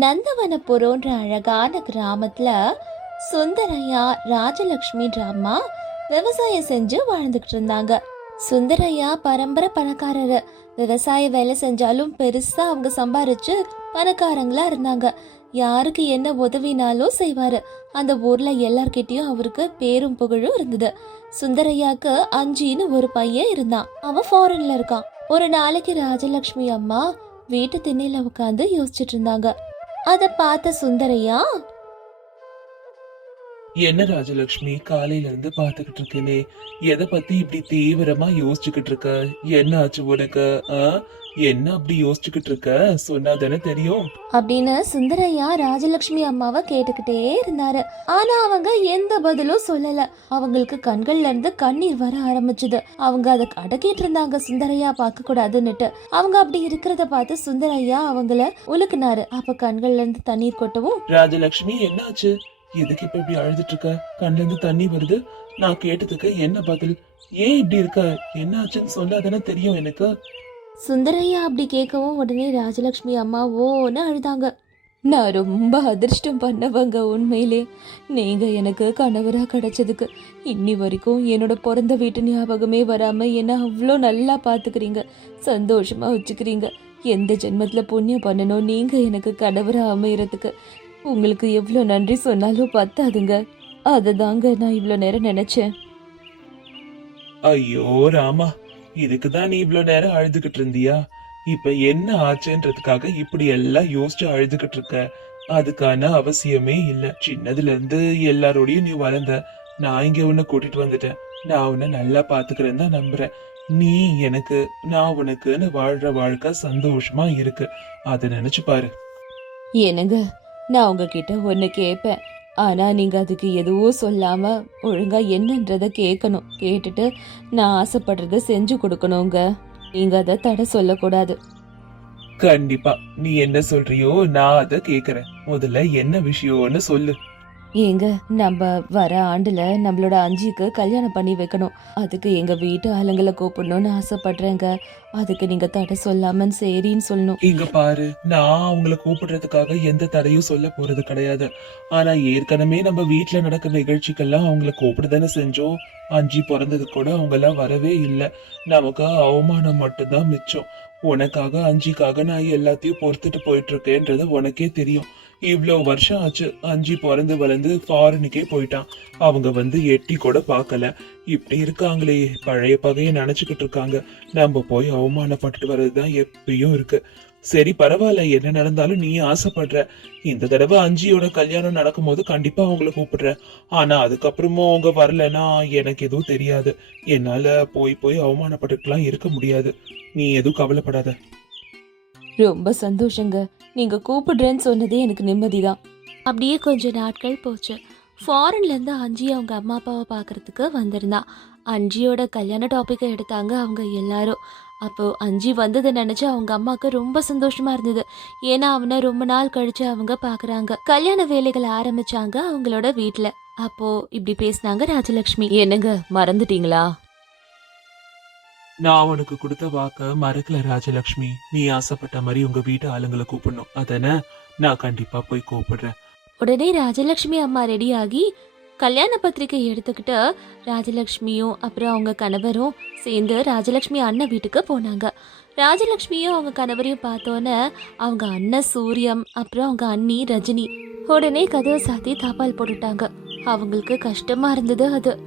நந்தவனபுரம்ன்ற அழகான கிராமத்துல சுந்தரையா ராஜலக்ஷ்மின்ற அம்மா விவசாயம் செஞ்சு வாழ்ந்துகிட்டு இருந்தாங்க. சுந்தரையா பரம்பரை பணக்காரரு. விவசாய வேலை செஞ்சாலும் பெருசா அவங்க சம்பாரிச்சு பணக்காரங்களா இருந்தாங்க. யாருக்கு என்ன உதவினாலும் செய்வாரு. அந்த ஊர்ல எல்லார்கிட்டயும் அவருக்கு பேரும் புகழும் இருந்தது. சுந்தரையாக்கு அஞ்சின்னு ஒரு பையன் இருந்தான். அவன் ஃபாரின்ல இருக்கான். ஒரு நாளைக்கு ராஜலக்ஷ்மி அம்மா வீட்டு திண்ணையில உட்காந்து யோசிச்சுட்டு இருந்தாங்க. அதை பார்த்த சுந்தரையா? என்ன ராஜலட்சுமி காலையில இருந்து பாத்துக்கிட்டு இருக்கேனே. எதை பத்தி இப்படி தீவிரமா யோசிச்சுக்கிட்டு இருக்க? என்ன ஆச்சு உனக்கு? என்ன அப்படி யோசிச்சுக்கிட்டு இருக்க? சொன்னா தானே தெரியும். அப்படின்னு சுந்தரையா ராஜலக்ஷ்மி அம்மாவை கேட்டுக்கிட்டே இருந்தாரு. ஆனா அவங்க எந்த பதிலும் சொல்லல. அவங்களுக்கு கண்கள்ல இருந்து கண்ணீர் வர ஆரம்பிச்சுது. அவங்க அதை அடக்கிட்டு இருந்தாங்க சுந்தரையா பார்க்க கூடாதுன்னுட்டு அவங்க அப்படி இருக்கிறத பார்த்து சுந்தரையா அவங்கள உலுக்குனாரு. அப்ப கண்கள்ல இருந்து தண்ணீர் கொட்டவும் ராஜலட்சுமி என்னாச்சு? எதுக்கு இப்ப இப்படி அழுதுட்டு இருக்க? கண்ல இருந்து தண்ணி வருது. நான் கேட்டதுக்கு என்ன பதில்? ஏன் இப்படி இருக்க? என்ன ஆச்சுன்னு சொல்லாதானே தெரியும் எனக்கு. சுந்தரையா அப்படி கேட்கவும் உடனே ராஜலக்ஷ்மி அம்மா ஓன்னு அழுதாங்க. நான் ரொம்ப அதிர்ஷ்டம் பண்ணவங்க உண்மையிலே. நீங்க எனக்கு கணவராக கிடைச்சதுக்கு இன்னி வரைக்கும் என்னோட பிறந்த வீட்டு ஞாபகமே வராம என்ன அவ்வளோ நல்லா பாத்துக்கிறீங்க சந்தோஷமா வச்சுக்கிறீங்க. எந்த ஜென்மத்தில் புண்ணியம் பண்ணணும்? நீங்கள் எனக்கு கணவராக அமையறதுக்கு. உங்களுக்கு எவ்வளோ நன்றி சொன்னாலும் பத்தாதுங்க. அதுதாங்க நான் இவ்வளோ நேரம் நினைச்சேன். ஐயோ ராமா இதுக்கு தான் நீ இவ்ளோ நேரம் அழுதுகிட்டு இருந்தியா? இப்ப என்ன ஆச்சுன்றதுக்காக இப்படி எல்லாம் யோசிச்சு அழுதுகிட்டு இருக்க? அதுக்கான அவசியமே இல்ல. சின்னதுல இருந்து எல்லாரோடையும் நீ வளர்ந்த நான் இங்க உன்னை கூட்டிட்டு வந்துட்டேன். நான் உன்னை நல்லா பாத்துக்கிறேன்னு தான் நம்புறேன். நீ எனக்கு நான் உனக்குன்னு வாழ்ற வாழ்க்கை சந்தோஷமா இருக்கு. அதை நினைச்சு பாரு. என்னங்க? நான் உங்ககிட்ட ஒன்று கேட்பேன் ஆனால் நீங்கள் அதுக்கு எதுவும் சொல்லாமல் ஒழுங்காக என்னன்றத கேட்கணும் கேட்டுட்டு நான் ஆசைப்படுறத செஞ்சு கொடுக்கணுங்க. நீங்கள் அதை தடை சொல்லக்கூடாது. கண்டிப்பா. நீ என்ன சொல்றியோ நான் அதை கேக்குறேன். முதல்ல என்ன விஷயம்னு சொல்லு. ஏங்க நம்ம வர ஆண்டுல நம்மளோட அஞ்சிக்கு கல்யாணம் பண்ணி வைக்கணும். அதுக்கு எங்க வீட்டு ஆளுங்களை கூப்பிடணும்னு ஆசைப்படுறேங்க. அதுக்கு நீங்க தடை சொல்லாம சரின்னு சொல்லணும். இங்க பாரு நான் அவங்கள கூப்பிடுறதுக்காக எந்த தடையும் சொல்ல போறது கிடையாது. ஆனா ஏற்கனவே நம்ம வீட்டுல நடக்கிற நிகழ்ச்சிக்கெல்லாம் அவங்கள கூப்பிடுதானே செஞ்சோம். அஞ்சி பிறந்தது கூட அவங்க எல்லாம் வரவே இல்லை. நமக்கு அவமானம் மட்டும்தான் மிச்சம். உனக்காக அஞ்சிக்காக நான் எல்லாத்தையும் பொறுத்துட்டு போயிட்டு இருக்கேன்றது உனக்கே தெரியும். இவ்வளோ வருஷம் ஆச்சு அஞ்சு பிறந்து வளர்ந்து ஃபாரினுக்கே போயிட்டான். அவங்க வந்து எட்டி கூட பார்க்கல. இப்படி இருக்காங்களே பழைய பகையை நினைச்சுக்கிட்டு இருக்காங்க. நம்ம போய் அவமானப்பட்டுட்டு வர்றதுதான் எப்பயும் இருக்கு. சரி பரவாயில்ல என்ன நடந்தாலும் நீ ஆசைப்படுற. இந்த தடவை அஞ்சியோட கல்யாணம் நடக்கும்போது கண்டிப்பா அவங்கள கூப்பிடுற ஆனா அதுக்கப்புறமும் அவங்க வரலன்னா எனக்கு எதுவும் தெரியாது. என்னால போய் போய் அவமானப்பட்டுட்டுலாம் இருக்க முடியாது. நீ எதுவும் கவலைப்படாத. ரொம்ப சந்தோஷங்க. நீங்க கூப்பிடுறேன்னு சொன்னதே எனக்கு நிம்மதிதான். அப்படியே கொஞ்ச நாட்கள் போச்சு. ஃபாரின்ல இருந்து அஞ்சி அவங்க அம்மா அப்பாவை பார்க்கறதுக்கு வந்திருந்தா அஞ்சியோட கல்யாண டாபிக்கை எடுத்தாங்க அவங்க எல்லாரும். அப்போ அஞ்சி வந்ததை நினைச்சு அவங்க அம்மாவுக்கு ரொம்ப சந்தோஷமா இருந்தது. ஏன்னா அவனை ரொம்ப நாள் கழிச்சு அவங்க பாக்குறாங்க கல்யாண வேலைகள் ஆரம்பிச்சாங்க அவங்களோட வீட்ல. அப்போ இப்படி பேசினாங்க ராஜலக்ஷ்மி. என்னங்க மறந்துட்டீங்களா? நான் உனக்கு கொடுத்த வாக்க மறக்கல ராஜலக்ஷ்மி. நீ ஆசைப்பட்ட மாதிரி உங்க வீட்டு ஆளுங்களை கூப்பிடணும். அதானே நான் கண்டிப்பா போய் கூப்பிடுறேன். உடனே ராஜலக்ஷ்மி அம்மா ரெடியாகி கல்யாண பத்திரிக்கை எடுத்துக்கிட்டு ராஜலக்ஷ்மியும் அப்புறம் அவங்க கணவரும் சேர்ந்து ராஜலக்ஷ்மி அண்ணன் வீட்டுக்கு போனாங்க. ராஜலக்ஷ்மியும் அவங்க கணவரையும் பார்த்தோன்னே அவங்க அண்ணன் சூரியம் அப்புறம் அவங்க அண்ணி ரஜினி உடனே கதவை சாத்தி தாப்பால் போட்டுட்டாங்க. அவங்களுக்கு கஷ்டமா இருந்தது அது.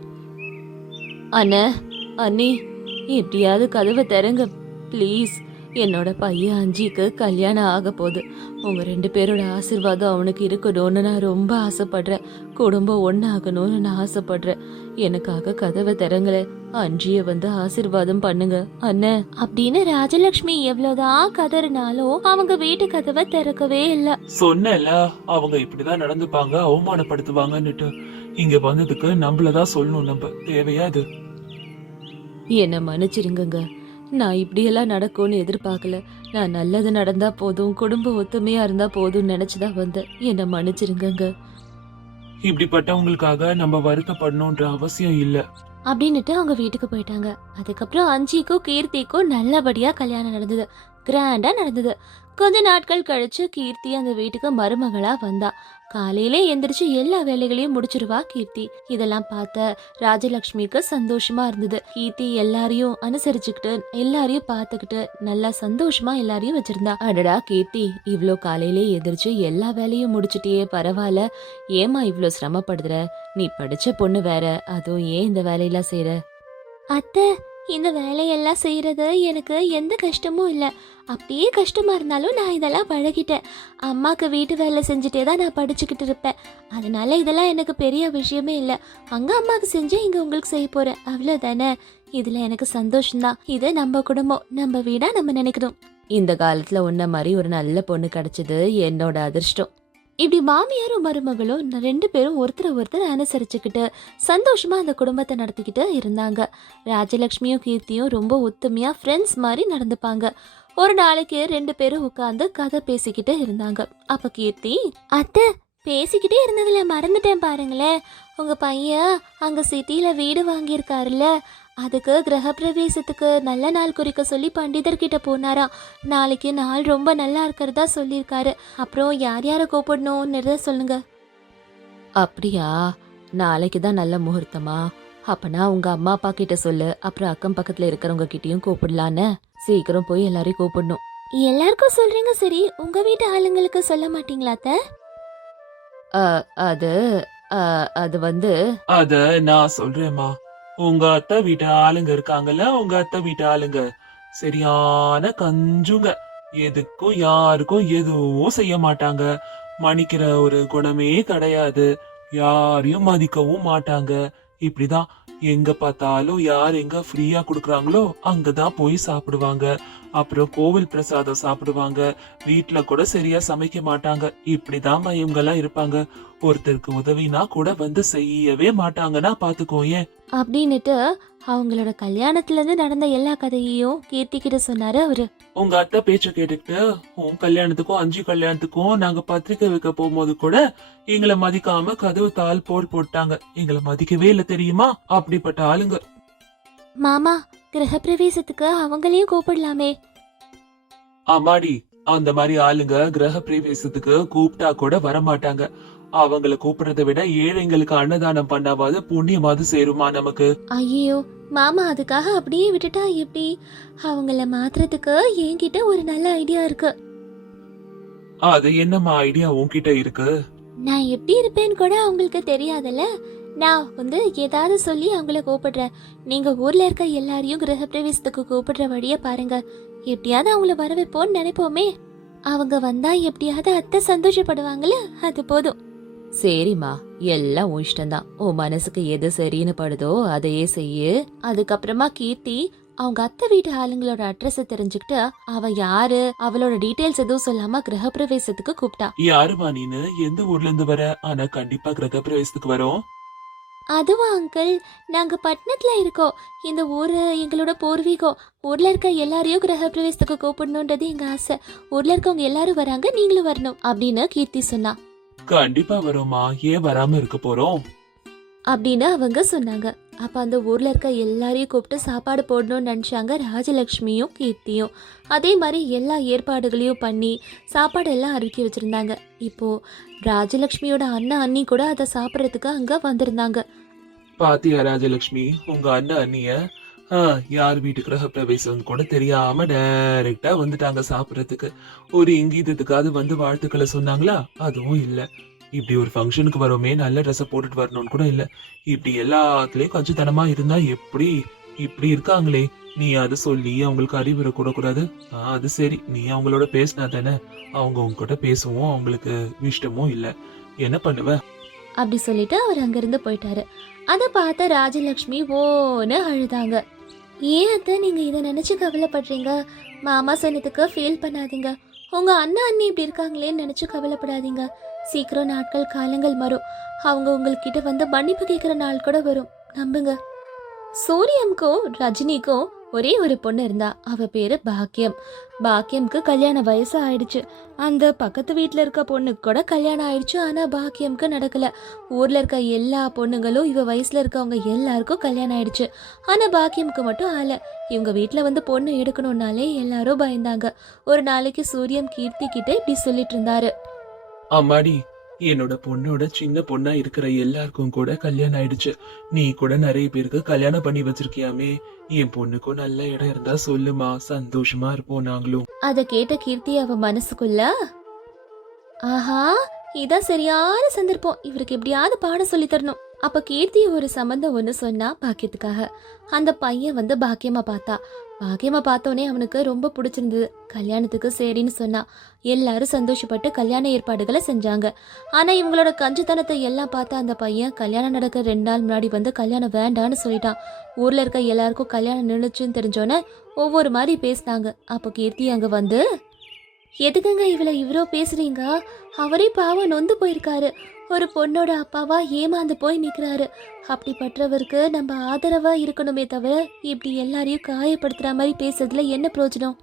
அண்ணன் அண்ணி எப்படியாவது கதவை திறங்க. ப்ளீஸ் என்னோட பையன் அஞ்சிக்கு கல்யாணம் ஆக போகுது. உங்க ரெண்டு பேரோட ஆசீர்வாதம் அவனுக்கு இருக்கணும்னு நான் ரொம்ப ஆசைப்படுறேன். குடும்பம் ஒன்னாகணும்னு நான் ஆசைப்படுறேன். எனக்காக கதவை திறங்கல. அஞ்சிய வந்து ஆசீர்வாதம் பண்ணுங்க அண்ணே. அப்படின்னு ராஜலக்ஷ்மி எவ்வளவுதான் கதறினாலும் அவங்க வீட்டு கதவை திறக்கவே இல்ல. சொன்னல அவங்க இப்படிதான் நடந்துப்பாங்க அவமானப்படுத்துவாங்கன்னுட்டு. இங்க வந்ததுக்கு நம்மளதான் சொல்லணும் நம்ம. தேவையா இது? என்னை மன்னிச்சிருங்கங்க நான் இப்படியெல்லாம் நடக்கும்னு எதிர்பார்க்கல. நான் நல்லது நடந்தா போதும் குடும்ப ஒத்துமையா இருந்தா போதும்னு நினைச்சுதான் வந்தேன். என்னை மன்னிச்சிருங்கங்க இப்படிப்பட்டவங்களுக்காக நம்ம வருத்தப்படணும்ன்ற அவசியம் இல்ல. அப்படின்னுட்டு அவங்க வீட்டுக்கு போயிட்டாங்க. அதுக்கப்புறம் அஞ்சிக்கும் கீர்த்திக்கும் நல்லபடியா கல்யாணம் நடந்தது. கிராண்டா நடந்தது. கொஞ்ச நாட்கள் கழிச்சு கீர்த்தி அந்த வீட்டுக்கு மருமகளா வந்தா. காலையிலே எந்திரிச்சு எல்லா வேலைகளையும் முடிச்சிருவா கீர்த்தி. இதெல்லாம் பார்த்த ராஜலக்ஷ்மிக்கு சந்தோஷமா இருந்தது. கீர்த்தி எல்லாரையும் அனுசரிச்சுக்கிட்டு எல்லாரையும் பார்த்துக்கிட்டு நல்லா சந்தோஷமா எல்லாரையும் வச்சிருந்தா. அடடா கீர்த்தி இவ்வளோ காலையிலே எந்திரிச்சு எல்லா வேலையும் முடிச்சிட்டியே பரவாயில்ல. ஏமா இவ்வளோ சிரமப்படுதுற? நீ படிச்ச பொண்ணு வேற அதுவும் ஏன் இந்த வேலையெல்லாம் செய்யற அத்தை இந்த வேலையெல்லாம் செய்கிறது எனக்கு எந்த கஷ்டமும் இல்லை. அப்படியே கஷ்டமாக இருந்தாலும் நான் இதெல்லாம் பழகிட்டேன். அம்மாவுக்கு வீட்டு வேலை செஞ்சுட்டே தான் நான் படிச்சுக்கிட்டு இருப்பேன். அதனால இதெல்லாம் எனக்கு பெரிய விஷயமே இல்லை. அங்கே அம்மாவுக்கு செஞ்சேன் இங்கே உங்களுக்கு செய்ய போகிறேன் அவ்வளோதானே இதில் எனக்கு சந்தோஷம்தான். இது நம்ம குடும்பம் நம்ம வீடாக நம்ம நினைக்கிறோம் இந்த காலத்தில் உன்ன மாதிரி ஒரு நல்ல பொண்ணு கிடச்சிது என்னோட அதிர்ஷ்டம். இப்படி மாமியாரும் மருமகளும் ரெண்டு பேரும் ஒருத்தரை ஒருத்தர் அனுசரிச்சுக்கிட்டு சந்தோஷமா அந்த குடும்பத்தை நடத்திக்கிட்டு இருந்தாங்க. ராஜலக்ஷ்மியும் கீர்த்தியும் ரொம்ப ஒத்துமையா ஃப்ரெண்ட்ஸ் மாதிரி நடந்துப்பாங்க. ஒரு நாளைக்கு ரெண்டு பேரும் உட்காந்து கதை பேசிக்கிட்டு இருந்தாங்க. அப்ப கீர்த்தி அத்தை பேசிக்கிட்டே இருந்ததுல மறந்துட்டேன் பாருங்களேன். உங்க பையன் அங்க சிட்டில வீடு வாங்கியிருக்காருல்ல. அதுக்கு கிரகப்பிரவேசத்துக்கு நல்ல நாள் குறிக்க சொல்லி பண்டிதர்கிட்ட போனாராம். நாளைக்கு நாள் ரொம்ப நல்லா இருக்கிறதா சொல்லியிருக்காரு. அப்புறம் யார் யாரை கூப்பிடணும்னு சொல்லுங்க. அப்படியா? நாளைக்கு தான் நல்ல முகூர்த்தமா? அப்பனா உங்க அம்மா அப்பா கிட்ட சொல்லு. அப்புறம் அக்கம் பக்கத்துல இருக்கிறவங்க கிட்டயும் கூப்பிடலான்னு. சீக்கிரம் போய் எல்லாரையும் கூப்பிடணும். எல்லாருக்கும் சொல்றீங்க சரி. உங்க வீட்டு ஆளுங்களுக்கு சொல்ல மாட்டீங்களா அத்த? அது அது வந்து அத நான் சொல்றேம்மா. உங்க அத்தை வீட்டு ஆளுங்க இருக்காங்கல்ல உங்க அத்தை வீட்டு ஆளுங்க. சரியான கஞ்சுங்க. எதுக்கும் யாருக்கும் எதுவும் செய்ய மாட்டாங்க. மன்னிக்கிற ஒரு குணமே கிடையாது. யாரையும் மதிக்கவும் மாட்டாங்க. இப்படிதான். எங்க பார்த்தாலும் யார் எங்க ஃப்ரீயா கொடுக்குறாங்களோ அங்கதான் போய் சாப்பிடுவாங்க. அப்புறம் கோவில் பிரசாதம் சாப்பிடுவாங்க. வீட்டுல கூட சரியா சமைக்க மாட்டாங்க. இப்படிதான் இவங்க எல்லாம் இருப்பாங்க. ஒருத்தருக்கு உதவினா கூட வந்து செய்யவே மாட்டாங்கன்னா பாத்துக்கோ ஏன் அப்படின்னுட்டு அவங்களோட கல்யாணத்துல இருந்து நடந்த எல்லா கதையையும் கீர்த்தி கிட்ட சொன்னாரு அவரு. உங்க அத்தை பேச்ச கேட்டுக்கிட்டு உன் கல்யாணத்துக்கும் அஞ்சு கல்யாணத்துக்கும் நாங்க பத்திரிக்கை வைக்க போகும்போது கூட எங்களை மதிக்காம கதவு தாள் போல் போட்டாங்க. எங்களை மதிக்கவே இல்ல தெரியுமா? அப்படிப்பட்ட ஆளுங்க. மாமா கிரகப்பிரவேசத்துக்கு அவங்களையும் கூப்பிடலாமே. அம்மாடி அந்த மாதிரி ஆளுங்க கிரக பிரவேசத்துக்கு கூப்பிட்டா கூட வர மாட்டாங்க அவங்கள கூப்பிடுறதை விட ஏழைங்களுக்கு அன்னதானம் பண்ணாவது புண்ணியமாவது சேருமா நமக்கு? ஐயோ மாமா அதுக்காக அப்படியே விட்டுட்டா எப்படி? அவங்கள மாத்துறதுக்கு என்கிட்ட ஒரு நல்ல ஐடியா இருக்கு. அது என்னம்மா ஐடியா உன்கிட்ட இருக்கு? நான் எப்படி இருப்பேன்னு கூட அவங்களுக்கு தெரியாதுல்ல. நான் வந்து ஏதாவது சொல்லி அவங்கள கூப்பிடுறேன். நீங்க ஊர்ல இருக்க எல்லாரையும் கிரகப்பிரவேசத்துக்கு கூப்பிடுற வழிய பாருங்க. எப்படியாவது அவங்கள வர வைப்போம்னு நினைப்போமே. அவங்க வந்தா எப்படியாவது அத்தை சந்தோஷப்படுவாங்கல்ல அது போதும். சரிம்மா எல்லாம் உன் இஷ்டம்தான். உன் மனசுக்கு எது சரின்னு படுதோ அதையே செய்யு. அதுக்கப்புறமா கீர்த்தி அவங்க அத்தை வீட்டு ஆளுங்களோட அட்ரஸ் தெரிஞ்சுக்கிட்டு அவ யாரு அவளோட டீடைல்ஸ் எதுவும் சொல்லாம கிரகப்பிரவேசத்துக்கு கூப்பிட்டா. யாருமா நீனு? எந்த ஊர்ல இருந்து வர? ஆனா கண்டிப்பா கிரக பிரவேசத்துக்கு வரோம். அதுவா அங்கிள் நாங்க பட்டணத்துல இருக்கோம். இந்த ஊரு எங்களோட பூர்வீகம். ஊர்ல இருக்க எல்லாரையும் கிரகப்பிரவேசத்துக்கு கூப்பிடணுன்றது எங்க ஆசை. ஊர்ல இருக்கவங்க எல்லாரும் வராங்க நீங்களும் வரணும் அப்படின்னு கீர்த்தி சொன்னா. கண்டிப்பா வரோமா ஏன் வராம இருக்க போறோம்? அப்படின்னு அவங்க சொன்னாங்க. அப்ப அந்த ஊர்ல இருக்க எல்லாரையும் கூப்பிட்டு சாப்பாடு போடணும்னு நினைச்சாங்க ராஜலக்ஷ்மியும் கீர்த்தியும். அதே மாதிரி எல்லா ஏற்பாடுகளையும் பண்ணி சாப்பாடு எல்லாம் அறுக்கி வச்சிருந்தாங்க. இப்போ ராஜலக்ஷ்மியோட அண்ணன் அண்ணி கூட அதை சாப்பிட்றதுக்கு அங்க வந்திருந்தாங்க. பாத்தியா ராஜலட்சுமி உங்க அண்ணன் அண்ணிய யார் வீட்டு கிரக பிரவேசம் கூட தெரியாம டைரக்டா வந்துட்டாங்க சாப்பிட்றதுக்கு. ஒரு இங்கீதத்துக்காவது வந்து வாழ்த்துக்களை சொன்னாங்களா? அதுவும் இல்லை. இப்படி ஒரு ஃபங்க்ஷனுக்கு வரோமே நல்ல ட்ரெஸ்ஸை போட்டுட்டு வரணும்னு கூட இல்லை. இப்படி எல்லாத்துலேயும் கஞ்சித்தனமா இருந்தா எப்படி இப்படி இருக்காங்களே? நீ அதை சொல்லி அவங்களுக்கு அறிவுரை கூடக்கூடாது ஆ, அது சரி. நீ அவங்களோட பேசினா தானே அவங்க உங்ககிட்ட பேசவும் அவங்களுக்கு இஷ்டமும் இல்லை. என்ன பண்ணுவ? அப்படி சொல்லிட்டு அவர் அங்கிருந்து போயிட்டாரு. அதை பார்த்த ராஜலக்ஷ்மி ஓன்னு அழுதாங்க. ஏன் அத்தை நீங்கள் இதை நினச்சி கவலைப்படுறீங்க? மாமா சொன்னதுக்கு ஃபீல் பண்ணாதீங்க. உங்கள் அண்ணா அண்ணி இப்படி இருக்காங்களேன்னு நினச்சி கவலைப்படாதீங்க. சீக்கிரம் நாட்கள் காலங்கள் வரும் அவங்க உங்கள்கிட்ட வந்து மன்னிப்பு கேட்குற நாள் கூட வரும். நம்புங்க. சூரியனுக்கும் ரஜினிக்கும் ஒரே ஒரு பொண்ணு இருந்தா அவ பேரு பாக்கியம். பாக்கியம்க்கு கல்யாண வயசு ஆயிடுச்சு. அந்த பக்கத்து வீட்டில் இருக்க பொண்ணுக்கு கூட கல்யாணம் ஆயிடுச்சு. ஆனா பாக்கியம்க்கு நடக்கல. ஊர்ல இருக்க எல்லா பொண்ணுங்களும் இவ வயசுல இருக்கவங்க எல்லாருக்கும் கல்யாணம் ஆயிடுச்சு. ஆனா பாக்கியம்க்கு மட்டும் ஆல இவங்க வீட்டில் வந்து பொண்ணு எடுக்கணும்னாலே எல்லாரும் பயந்தாங்க. ஒரு நாளைக்கு சூரியன் கீர்த்தி கிட்ட இப்படி சொல்லிட்டு இருந்தாரு. அம்மாடி என்னோட பொண்ணோட சின்ன பொண்ணா இருக்கிற எல்லாருக்கும் கூட கல்யாணம் ஆயிடுச்சு. நீ கூட நிறைய பேருக்கு கல்யாணம் பண்ணி வச்சிருக்கியாமே. என் பொண்ணுக்கும் நல்ல இடம் இருந்தா சொல்லுமா. சந்தோஷமா இருப்போம் நாங்களும். அத கேட்ட கீர்த்தி அவ மனசுக்குள்ள ஆஹா இதான் சரியான சந்தர்ப்பம். இவருக்கு எப்படியாவது பாடம் சொல்லி தரணும். அப்ப கீர்த்தி ஒரு சம்பந்தம் ஒண்ணு சொன்னா பாக்கியத்துக்காக. அந்த பையன் வந்து பாக்கியமா பார்த்தா பாக்கியமா பார்த்தோன்னே அவனுக்கு ரொம்ப பிடிச்சிருந்தது. கல்யாணத்துக்கு சரின்னு சொன்னா எல்லாரும் சந்தோஷப்பட்டு கல்யாண ஏற்பாடுகளை செஞ்சாங்க. ஆனா இவங்களோட கஞ்சுத்தனத்தை எல்லாம் பார்த்த அந்த பையன் கல்யாணம் நடக்க ரெண்டு நாள் முன்னாடி வந்து கல்யாணம் வேண்டான்னு சொல்லிட்டான். ஊர்ல இருக்க எல்லாருக்கும் கல்யாணம் நின்றுச்சுன்னு தெரிஞ்சோன்னே ஒவ்வொரு மாதிரி பேசினாங்க. அப்போ கீர்த்தி அங்க வந்து எதுக்குங்க இவளை இவ்வளோ பேசுறீங்க? அவரே பாவம் நொந்து போயிருக்காரு. ஒரு பொண்ணோட அப்பாவா ஏமாந்து போய் நிற்கிறாரு அப்படிப்பட்டவருக்கு நம்ம ஆதரவா இருக்கணுமே தவிர இப்படி எல்லாரையும் காயப்படுத்துற மாதிரி பேசுறதுல என்ன பிரயோஜனம்?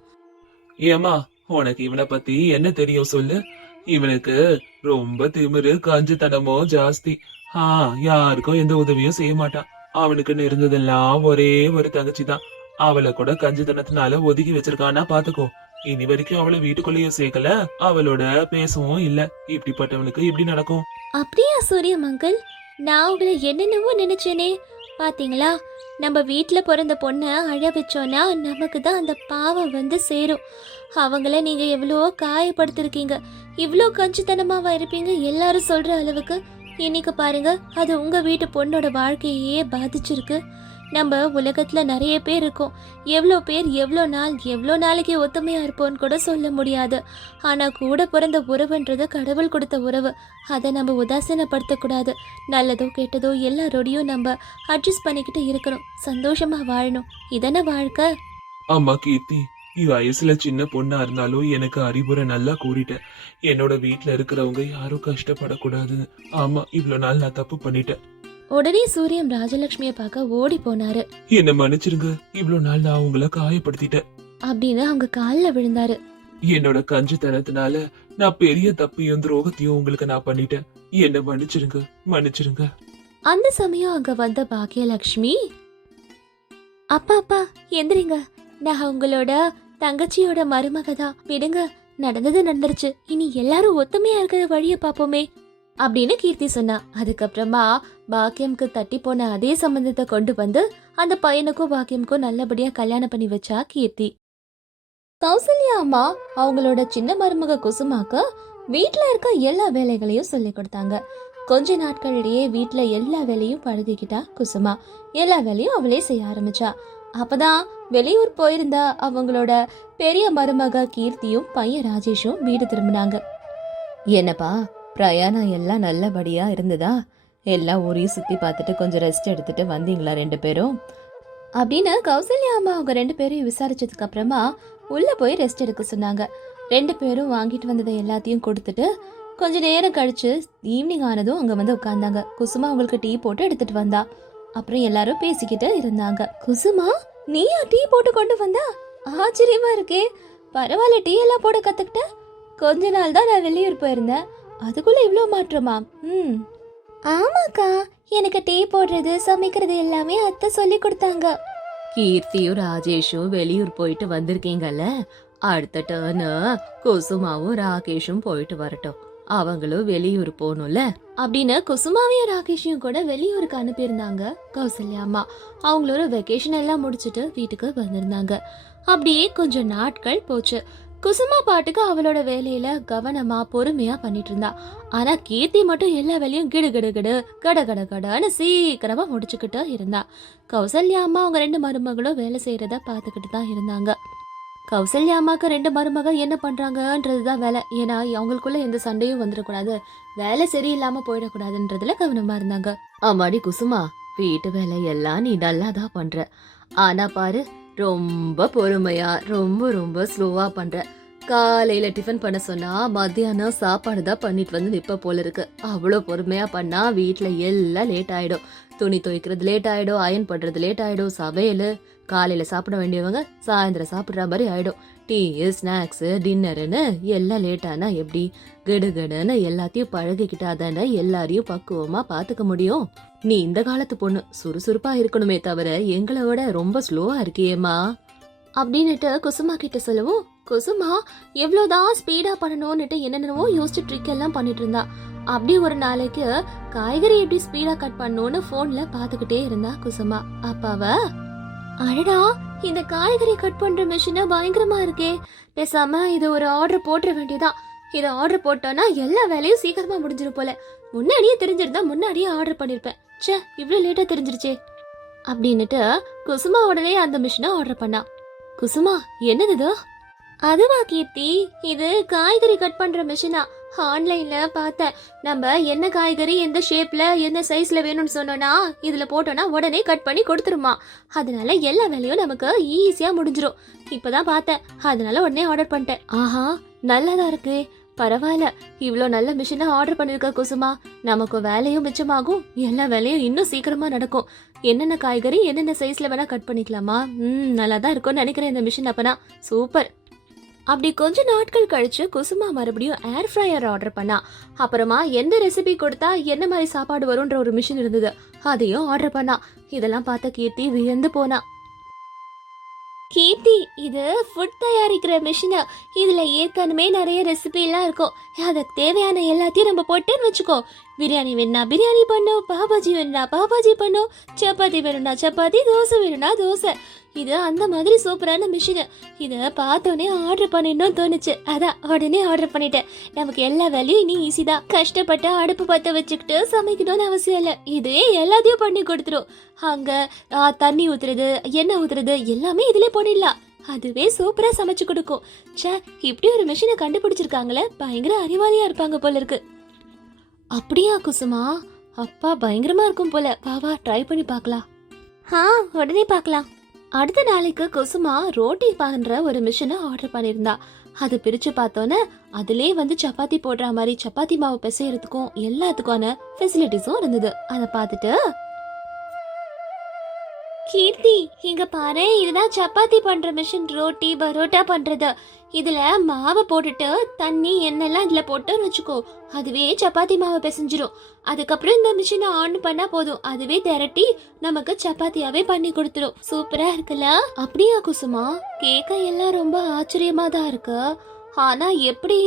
ஏமா உனக்கு இவனை பத்தி என்ன தெரியும் சொல்லு? இவனுக்கு ரொம்ப திமிரு காஞ்சித்தனமோ ஜாஸ்தி. ஆ யாருக்கும் எந்த உதவியும் செய்ய மாட்டான். அவனுக்கு இருந்ததெல்லாம் ஒரே ஒரு தங்கச்சி தான் அவளை கூட கஞ்சித்தனத்தினால ஒதுக்கி வச்சிருக்கானா பாத்துக்கோ. இனி வரைக்கும் அவளை வீட்டுக்குள்ளேயும் சேர்க்கல. அவளோட பேசவும் இல்ல. இப்படிப்பட்டவனுக்கு இப்படி நடக்கும். அப்படியா சூரியம் அங்கிள் நான் உங்களை என்னென்னவோ நினைச்சேனே. பாத்தீங்களா? நம்ம வீட்டில் பிறந்த பொண்ணை அழ வச்சோன்னா நமக்கு தான் அந்த பாவம் வந்து சேரும். அவங்கள நீங்க எவ்வளோ காயப்படுத்திருக்கீங்க. இவ்வளோ கஞ்சித்தனமாவா இருப்பீங்க எல்லாரும் சொல்ற அளவுக்கு. இன்னைக்கு பாருங்க அது உங்க வீட்டு பொண்ணோட வாழ்க்கையே பாதிச்சிருக்கு. நம்ம உலகத்தில் நிறைய பேர் இருக்கோம். எவ்வளோ பேர் எவ்வளோ நாள் எவ்வளோ நாளைக்கு ஒத்துமையா இருப்போம்னு கூட சொல்ல முடியாது. ஆனால் கூட பிறந்த உறவுன்றது கடவுள் கொடுத்த உறவு. அதை நம்ம உதாசீனப்படுத்தக்கூடாது நல்லதோ கெட்டதோ எல்லாரோடையும் நம்ம அட்ஜஸ்ட் பண்ணிக்கிட்டு இருக்கணும். சந்தோஷமாக வாழணும். இதானே வாழ்க்கை. ஆமா கீர்த்தி. நீ வயசுல சின்ன பொண்ணா இருந்தாலும் எனக்கு அறிவுரை நல்லா கூறிட்டேன் என்னோட வீட்டுல இருக்கிறவங்க யாரும் கஷ்டப்படக்கூடாது ஆமா இவ்வளவு நாள் நான் தப்பு பண்ணிட்டேன். உடனே சூரியன் ராஜலட்சுமியை பார்க்க ஓடி போனாரு. என்ன மன்னிச்சிருங்க இவ்வளவு நாள் நான் உங்களை காயப்படுத்திட்டேன். அப்படின்னு அவங்க காலில் விழுந்தாரு. என்னோட கஞ்சித்தனத்தினால நான் பெரிய தப்பையும் துரோகத்தையும் உங்களுக்கு நான் பண்ணிட்டேன். என்ன மன்னிச்சிருங்க மன்னிச்சிருங்க. அந்த சமயம் அங்க வந்த பாக்கியலட்சுமி அப்பா அப்பா எந்திரிங்க. நான் உங்களோட தங்கச்சியோட மருமக தான் விடுங்க நடந்தது நடந்துருச்சு. இனி எல்லாரும் ஒத்துமையா இருக்கிற வழிய பாப்போமே அப்படின்னு கீர்த்தி சொன்னா. அதுக்கப்புறமா பாக்கியம்க்கு தட்டி போன அதே சம்பந்தத்தை கொண்டு வந்து அந்த பையனுக்கும் பாக்கியம்க்கும் நல்லபடியா கல்யாணம் பண்ணி வச்சா கீர்த்தி. கௌசல்யா அம்மா அவங்களோட சின்ன மருமக குசுமாக்கு வீட்டில் இருக்க எல்லா வேலைகளையும் சொல்லி கொடுத்தாங்க. கொஞ்ச நாட்களிடையே வீட்டில் எல்லா வேலையும் பழகிக்கிட்டா குசுமா. எல்லா வேலையும் அவளே செய்ய ஆரம்பிச்சா. அப்பதான் வெளியூர் போயிருந்த அவங்களோட பெரிய மருமக கீர்த்தியும் பையன் ராஜேஷும் வீடு திரும்பினாங்க. என்னப்பா பிரயாணம் எல்லாம் நல்லபடியா இருந்ததா? எல்லா ஊரையும் சுத்தி பார்த்துட்டு கொஞ்சம் ரெஸ்ட் எடுத்துட்டு வந்தீங்களா ரெண்டு பேரும்? அப்படின்னு கௌசல்யா அம்மா அவங்க ரெண்டு பேரையும் விசாரிச்சதுக்கு அப்புறமா உள்ள போய் ரெஸ்ட் எடுக்க சொன்னாங்க. ரெண்டு பேரும் வாங்கிட்டு வந்ததை எல்லாத்தையும் கொடுத்துட்டு கொஞ்ச நேரம் கழிச்சு ஈவினிங் ஆனதும் அங்க வந்து உட்கார்ந்தாங்க. குசுமா அவங்களுக்கு டீ போட்டு எடுத்துட்டு வந்தா. அப்புறம் எல்லாரும் பேசிக்கிட்டு இருந்தாங்க. குசுமா நீயா டீ போட்டு கொண்டு வந்தா? ஆச்சரியமா இருக்கே. பரவாயில்ல டீ எல்லாம் போட கத்துக்கிட்ட. கொஞ்ச நாள் தான் நான் வெளியூர் போயிருந்தேன். அதுக்குள்ள இவ்வளோ மாற்றமா? ம். ஆமாக்கா எனக்கு டீ போடுறது சமைக்கிறது எல்லாமே அத்தை சொல்லி கொடுத்தாங்க. கீர்த்தியும் ராஜேஷும் வெளியூர் போயிட்டு வந்திருக்கீங்கல்ல? அடுத்த டேர்னு குசுமாவும் ராகேஷும் போயிட்டு வரட்டும். அவங்களும் வெளியூர் போகணும்ல? அப்படின்னு குசுமாவையும் ராகேஷையும் கூட வெளியூருக்கு அனுப்பியிருந்தாங்க. கௌசல்யா அம்மா அவங்களோட வெக்கேஷன் எல்லாம் முடிச்சுட்டு வீட்டுக்கு வந்திருந்தாங்க. அப்படியே கொஞ்சம் நாட்கள் போச்சு. குசுமா பாட்டுக்கு அவளோட வேலையில கவனமா பொறுமையா பண்ணிட்டு இருந்தா. ஆனா கீர்த்தி மட்டும் எல்லா வேலையும் கிடு கிடு கிடு கட கட கடன்னு சீக்கிரமா முடிச்சுக்கிட்டு இருந்தா. கௌசல்யா அம்மா அவங்க ரெண்டு மருமகளும் வேலை செய்யறத பாத்துக்கிட்டு தான் இருந்தாங்க. கௌசல்யா அம்மாக்கு ரெண்டு மருமக என்ன பண்ணுறாங்கன்றது தான் வேலை. ஏன்னா அவங்களுக்குள்ள எந்த சண்டையும் வந்துடக்கூடாது. வேலை சரியில்லாம போயிடக்கூடாதுன்றதுல கவனமா இருந்தாங்க. அம்மாடி குசுமா வீட்டு வேலை எல்லாம் நீ நல்லா தான் பண்ற. ஆனா பாரு ரொம்ப பொறுமையா ரொம்ப ரொம்ப ஸ்லோவா பண்ற. காலையில டிஃபன் பண்ண சொன்னா மத்தியானம் சாப்பாடு தான் பண்ணிட்டு வந்து நிப்ப போல இருக்கு. அவ்வளோ பொறுமையா பண்ணா வீட்டில் எல்லாம் லேட் ஆயிடும். துணி துவைக்கிறது லேட் ஆயிடும் அயன் பண்றது லேட் ஆயிடும் சமையல் காலையில சாப்பிட வேண்டியவங்க சாயந்தரம் சாப்பிட்ற மாதிரி ஆயிடும். டீ ஸ்நாக்ஸ் டின்னருன்னு எல்லாம் லேட் ஆனா எப்படி? கெடுகெடுன்னு எல்லாத்தையும் பழகிக்கிட்டா தானே எல்லாரையும் பக்குவமா பாத்துக்க முடியும்? நீ இந்த காலத்து பொண்ணு சுறுசுறுப்பா இருக்கணுமே தவிர எங்களை விட ரொம்ப ஸ்லோவா இருக்கியேம்மா. அப்படின்னுட்டு குசுமா கிட்ட சொல்லவும் குசுமா எவ்வளவுதான் ஸ்பீடா பண்ணணும்னுட்டு என்னென்னவோ யோசிச்சு ட்ரிக் எல்லாம் பண்ணிட்டு இருந்தா. அப்படி ஒரு நாளைக்கு காய்கறி எப்படி ஸ்பீடா கட் பண்ணணும்னு போன்ல பாத்துக்கிட்டே இருந்தா குசுமா. அப்பாவ அடடா இந்த காய்கறி கட் பண்ற மிஷின பயங்கரமா இருக்கே. பேசாம இது ஒரு ஆர்டர் போட்டுற வேண்டியதான் இதை ஆர்டர் போட்டோன்னா எல்லா வேலையும் சீக்கிரமா முடிஞ்சிரும் போல. முன்னாடியே தெரிஞ்சிருந்தா முன்னாடியே ஆர்டர் பண்ணிருப்பேன். ச்சே இவ்வளவு லேட்டா தெரிஞ்சிருச்சே. அப்படின்னுட்டு குசுமா உடனே அந்த மிஷினை ஆர்டர் பண்ணா. குசுமா என்னது இது? அதுவா கீர்த்தி? இது காய்கறி கட் பண்ற மிஷினா ஆன்லைன்ல பார்த்தேன். நம்ம என்ன காய்கறி எந்த ஷேப்ல எந்த சைஸ்ல வேணும்னு சொன்னோம்னா இதுல போட்டோம்னா உடனே கட் பண்ணி கொடுத்துருமா. அதனால எல்லா வேலையும் நமக்கு ஈஸியா முடிஞ்சிரும். இப்பதான் பார்த்தேன். அதனால உடனே ஆர்டர் பண்ணிட்டேன். ஆஹா நல்லதா இருக்கு. பரவாயில்ல இவ்வளோ நல்ல மிஷினை ஆர்டர் பண்ணிருக்க குசுமா. நமக்கு வேலையும் மிச்சமாகும் எல்லா வேலையும் இன்னும் சீக்கிரமா நடக்கும். என்னென்ன காய்கறி என்னென்ன சைஸ்ல வேணா கட் பண்ணிக்கலாமா? ம் நல்லா தான் இருக்கும்னு நினைக்கிறேன் இந்த மிஷின் அப்பனா. சூப்பர். அப்படி கொஞ்ச நாட்கள் கழிச்சு குசுமா மறுபடியும் ஏர் ஃப்ரையர் ஆர்டர் பண்ணா. அப்புறமா எந்த ரெசிபி கொடுத்தா என்ன மாதிரி சாப்பாடு வரும்ன்ற ஒரு மிஷின் இருந்தது. அதையும் ஆர்டர் பண்ணா. இதெல்லாம் பார்த்த கீர்த்தி வியந்து போனா. கீர்த்தி இது ஃபுட் தயாரிக்கிற மிஷினு இதில் ஏற்கனவே நிறைய ரெசிபி எல்லாம் இருக்கும். அதுக்கு தேவையான எல்லாத்தையும் நம்ம போட்டேன்னு வச்சுக்கோ. பிரியாணி வேணும்னா பிரியாணி பண்ணும் பாபாஜி வேணும்னா பாபாஜி பண்ணும் சப்பாத்தி வேணும்னா சப்பாத்தி தோசை வேணும்னா தோசை இது அந்த மாதிரி சூப்பரான மிஷினு இதை பார்த்தோன்னே ஆர்டர் பண்ணிடணும் தோணுச்சு. அதான் உடனே ஆர்டர் பண்ணிட்டேன். நமக்கு எல்லா வேலையும் இனி ஈஸி தான். கஷ்டப்பட்டு அடுப்பு பற்ற வச்சுக்கிட்டு சமைக்கணும்னு அவசியம் இல்லை. இதே எல்லாத்தையும் பண்ணி கொடுத்துரும். அங்கே தண்ணி ஊற்றுறது எண்ணெய் ஊற்றுறது எல்லாமே இதிலே பண்ணிடலாம் அதுவே சூப்பராக சமைச்சு கொடுக்கும். ச்சே இப்படி ஒரு மிஷினை கண்டுபிடிச்சிருக்காங்களே. பயங்கர அறிவாளியாக இருப்பாங்க போல இருக்கு. அப்படியா குசுமா? அப்பா பயங்கரமா இருக்கும் போல. பாவா ட்ரை பண்ணி பார்க்கலாம். ஆ உடனே பார்க்கலாம். அடுத்த நாளைக்கு குசுமா ரோட்டி பண்ற ஒரு மிஷினை ஆர்டர் பண்ணியிருந்தா. அது பிரிச்சு பார்த்தோன்னே அதிலே வந்து சப்பாத்தி போடுற மாதிரி சப்பாத்தி மாவு பிசையறதுக்கும் எல்லாத்துக்கான ஃபெசிலிட்டிஸும் இருந்தது. அதை பார்த்துட்டு கீர்த்தி இங்க பாரு இதுதான் சப்பாத்தி பண்ற மிஷின் ரோட்டி பரோட்டா பண்றது. இதுல மாவை போட்டுட்டு தண்ணி எண்ணெய்லாம் இதுல போட்டு வச்சுக்கோ அதுவே சப்பாத்தி மாவை பிசைஞ்சிரும். அதுக்கப்புறம் இந்த மிஷினை ஆன் பண்ணா போதும். அதுவே திரட்டி நமக்கு சப்பாத்தியாவே பண்ணி கொடுத்துரும். சூப்பரா இருக்குல்ல? அப்படியா குசுமா? கேட்க எல்லாம் ரொம்ப ஆச்சரியமா தான் இருக்கு. ஆனால் எப்படி?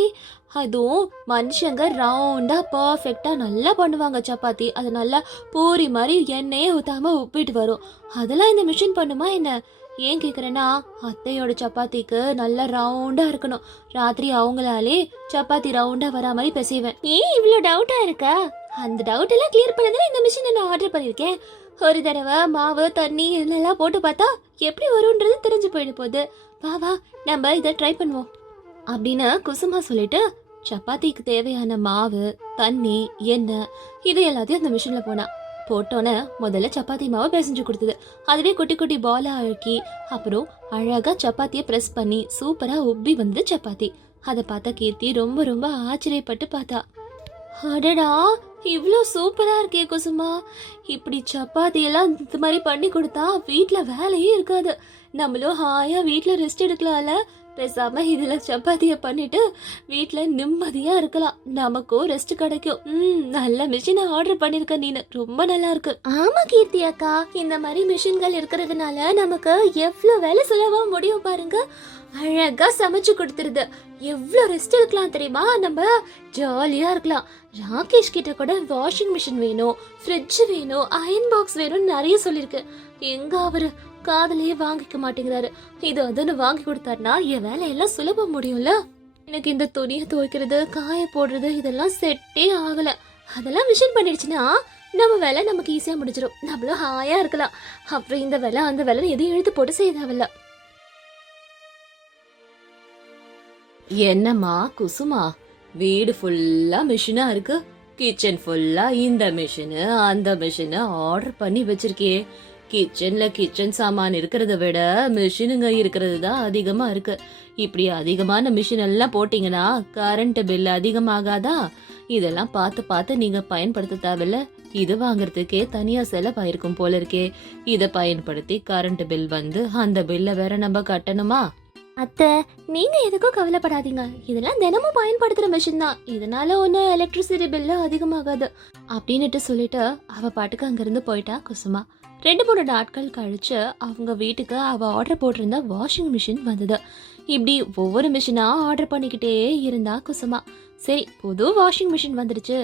அதுவும் மனுஷங்க ரவுண்டாக பர்ஃபெக்டாக நல்லா பண்ணுவாங்க சப்பாத்தி. அது நல்லா பூரி மாதிரி எண்ணெயே ஊற்றாமல் உப்பிட்டு வரும். அதெல்லாம் இந்த மிஷின் பண்ணுமா என்ன? ஏன் கேட்குறேன்னா அத்தையோட சப்பாத்திக்கு நல்லா ரவுண்டாக இருக்கணும். ராத்திரி அவங்களாலே சப்பாத்தி ரவுண்டாக வரா மாதிரி பிசைவேன் ஏன் இவ்வளோ டவுட்டாக இருக்க? அந்த டவுட் எல்லாம் கிளியர் பண்ணதில் இந்த மிஷினை நான் ஆர்டர் பண்ணியிருக்கேன் ஒரு தடவை மாவு தண்ணி எல்லாம் போட்டு பார்த்தா எப்படி வரும்ன்றது தெரிஞ்சு போயிடு போகுது. வா வா நம்ம இதை ட்ரை பண்ணுவோம். அப்படின்னு குசுமா சொல்லிட்டு சப்பாத்திக்கு தேவையான மாவு தண்ணி எண்ணெய் இது எல்லாத்தையும் அந்த மிஷின்ல போனா. போட்டோன்னே முதல்ல சப்பாத்தி மாவை பிசைஞ்சு கொடுத்தது. அதுவே குட்டி குட்டி பாலா அழுக்கி அப்புறம் அழகா சப்பாத்தியை ப்ரெஸ் பண்ணி சூப்பரா உப்பி வந்து சப்பாத்தி. அதை பார்த்தா கீர்த்தி ரொம்ப ரொம்ப ஆச்சரியப்பட்டு பார்த்தா. அடடா இவ்வளோ சூப்பராக இருக்கே குசுமா. இப்படி சப்பாத்தி எல்லாம் மாதிரி பண்ணி கொடுத்தா வீட்டில் வேலையே இருக்காது. நம்மளும் ஹாயாக வீட்டில் ரெஸ்ட் எடுக்கலாம்ல. பேசாம இதுல சப்பாத்திய பண்ணிட்டு வீட்டுல நிம்மதியா இருக்கலாம். நமக்கும் ரெஸ்ட் கிடைக்கும். ம் நல்ல மிஷினை ஆர்டர் பண்ணிருக்க நீனு. ரொம்ப நல்லா இருக்கு. ஆமா கீர்த்தி அக்கா. இந்த மாதிரி மிஷின்கள் இருக்கிறதுனால நமக்கு எவ்வளவு வேலை சுலபமா முடியும் பாருங்க. அழகா சமைச்சு கொடுத்துருது. எவ்வளவு ரெஸ்ட் எடுக்கலாம் தெரியுமா? நம்ம ஜாலியா இருக்கலாம். ராகேஷ் கிட்ட கூட வாஷிங் மிஷின் வேணும் ஃப்ரிட்ஜ் வேணும் அயன் பாக்ஸ் வேணும்னு நிறைய சொல்லிருக்கு எங்க அவரு? காதலையே வாங்கிக்க மாட்டேங்கிறாரு. இது அதுன்னு வாங்கி கொடுத்தாருனா என் வேலையெல்லாம் சுலபம் முடியும்ல? எனக்கு இந்த துணியை துவைக்கிறது காய போடுறது இதெல்லாம் செட்டே ஆகல. அதெல்லாம் மிஷின் பண்ணிடுச்சுன்னா நம்ம வேலை நமக்கு ஈஸியா முடிஞ்சிடும் நம்மளும் ஹாயா இருக்கலாம். அப்புறம் இந்த வேலை அந்த வேலை எதையும் எழுத்து போட்டு செய்ய என்னம்மா குசுமா? வீடு ஃபுல்லா மிஷினா இருக்கு. கிச்சன் ஃபுல்லா இந்த மிஷினு அந்த மிஷினு ஆர்டர் பண்ணி வச்சிருக்கியே. கிச்சன்ல கிச்சன் சாமான் இருக்கிறத விட மிஷினுங்க இருக்கிறது தான் அதிகமா இருக்கு. இப்படி அதிகமான மிஷின் எல்லாம் போட்டீங்கன்னா கரண்ட் பில் அதிகமாகாதா? இதெல்லாம் பார்த்து பார்த்து நீங்க பயன்படுத்த தேவையில்ல. இது வாங்குறதுக்கே தனியா செலவாயிருக்கும் போல இருக்கே. இத பயன்படுத்தி கரண்ட் பில் வந்து அந்த பில்ல வேற நம்ம கட்டணுமா? அத்தை நீங்க எதுக்கும் கவலைப்படாதீங்க. இதெல்லாம் தினமும் பயன்படுத்துற மிஷின் தான். இதனால ஒன்னும் எலக்ட்ரிசிட்டி பில்லு அதிகமாகாது. அப்படின்னுட்டு சொல்லிட்டு அவ பாட்டுக்கு அங்கிருந்து போயிட்டா குசுமா. ரெண்டு மூணு நாட்கள் கழித்து அவங்க வீட்டுக்கு அவள் ஆர்டர் போட்டிருந்த வாஷிங் மிஷின் வந்தது. இப்படி ஒவ்வொரு மிஷினாக ஆர்டர் பண்ணிக்கிட்டே இருந்தா குசுமா. சரி புது வாஷிங் மிஷின் வந்துடுச்சு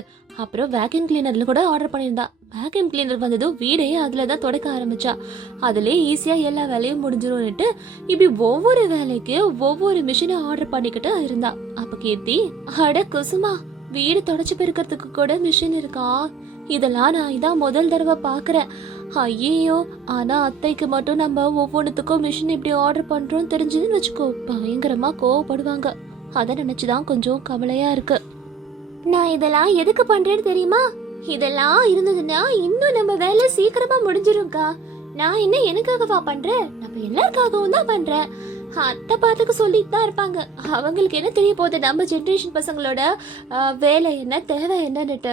அப்புறம் வேக்யூம் கிளீனர்ல கூட ஆர்டர் பண்ணியிருந்தா. வேக்யூம் கிளீனர் வந்ததும் வீடே அதில் தான் தொடக்க ஆரம்பிச்சா. அதிலே ஈஸியாக எல்லா வேலையும் முடிஞ்சிரும்னுட்டு இப்படி ஒவ்வொரு வேலைக்கு ஒவ்வொரு மிஷினை ஆர்டர் பண்ணிக்கிட்டு இருந்தா. அப்போ கீர்த்தி அட குசுமா வீடு தொடச்சி பெருக்கிறதுக்கு கூட மிஷின் இருக்கா? இதெல்லாம் நான் இதான் முதல் தடவை பார்க்குறேன். ஐயோ ஆனால் அத்தைக்கு மட்டும் நம்ம ஒவ்வொன்றுத்துக்கும் மிஷின் இப்படி ஆர்டர் பண்ணுறோம் தெரிஞ்சதுன்னு வச்சுக்கோ. பயங்கரமாக கோவப்படுவாங்க. அதை நினச்சி தான் கொஞ்சம் கவலையாக இருக்கு. நான் இதெல்லாம் எதுக்கு பண்ணுறேன்னு தெரியுமா? இதெல்லாம் இருந்ததுன்னா இன்னும் நம்ம வேலை சீக்கிரமாக முடிஞ்சிரும்க்கா. நான் என்ன எனக்காகவா பண்ணுறேன் நம்ம எல்லாருக்காகவும் தான் பண்ணுறேன் அத்தை பார்த்துக்க சொல்லிட்டு தான் இருப்பாங்க. அவங்களுக்கு என்ன தெரிய போகுது? நம்ம ஜென்ரேஷன் பசங்களோட வேலை என்ன தேவை என்னன்னுட்டு.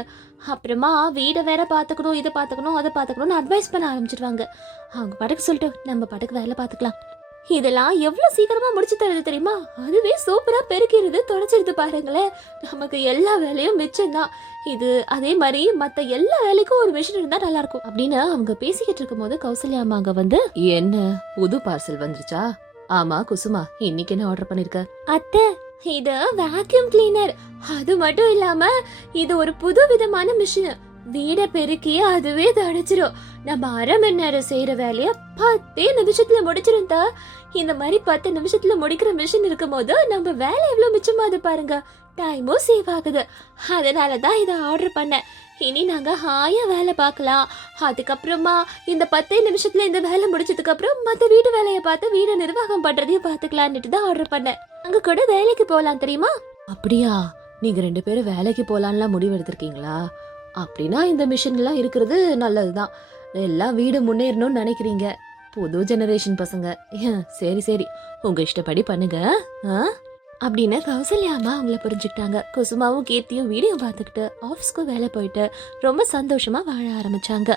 அப்புறமா வீடை வேற பார்த்துக்கணும் இதை பார்த்துக்கணும் அதை பார்த்துக்கணும்னு அட்வைஸ் பண்ண ஆரம்பிச்சிருவாங்க. அவங்க பாட்டுக்கு சொல்லிட்டு நம்ம பாட்டுக்கு வேலை பார்த்துக்கலாம். இதெல்லாம் எவ்வளோ சீக்கிரமாக முடிச்சு தருது தெரியுமா? அதுவே சூப்பராக பெருக்கிறது தொடச்சிருது பாருங்களேன். நமக்கு எல்லா வேலையும் மிச்சம்தான். இது அதே மாதிரி மற்ற எல்லா வேலைக்கும் ஒரு மிஷின் இருந்தால் நல்லா இருக்கும். அப்படின்னு அவங்க பேசிக்கிட்டு இருக்கும்போது கௌசல்யா அம்மா வந்து என்ன புது பார்சல் வந்துருச்சா? ஆமா குசுமா இன்னைக்கு என்ன ஆர்டர் பண்ணிருக்க? அத்தை இது வேக்யூம் கிளீனர் அது மட்டும் இல்லாம இது ஒரு புது விதமான மிஷின் வீடை பெருக்கி அதுவே தடைச்சிரும் நம்ம அரை மணி நேரம் செய்யற வேலைய பத்தே நிமிஷத்துல முடிச்சிரும் தா. இந்த மாதிரி பத்து நிமிஷத்துல முடிக்கிற மிஷின் இருக்கும் போது நம்ம வேலை எவ்வளவு மிச்சமாது பாருங்க. டைமும் சேவ் ஆகுது. அதனால தான் இதை ஆர்டர் பண்ணேன். இனி நாங்க ஹாயா வேலை பார்க்கலாம். அதுக்கப்புறமா இந்த பத்தே நிமிஷத்துல இந்த வேலை முடிச்சதுக்கு அப்புறம் மத்த வீட்டு வேலையை பார்த்து வீடு நிர்வாகம் பண்றதையும் பார்த்துக்கலான்னுட்டு தான் ஆர்டர் பண்ணேன். அங்க கூட வேலைக்கு போகலாம் தெரியுமா? அப்படியா? நீங்க ரெண்டு பேரும் வேலைக்கு போகலான்லாம் முடிவு எடுத்திருக்கீங்களா அப்படின்னா இந்த மிஷின்லாம் இருக்கிறது நல்லதுதான். எல்லாம் வீடு முன்னேறணும்னு நினைக்கிறீங்க. புது ஜெனரேஷன் பசங்க. சரி சரி. உங்க இஷ்டப்படி பண்ணுங்க. ஆ? அப்படின்னு கௌசல்யா அம்மா அவங்கள புரிஞ்சுக்கிட்டாங்க. குசுமாவும் கீர்த்தியும் வீடியோ பார்த்துக்கிட்டு ஆஃபீஸ்க்கு வேலை போயிட்டு ரொம்ப சந்தோஷமா வாழ ஆரம்பிச்சாங்க.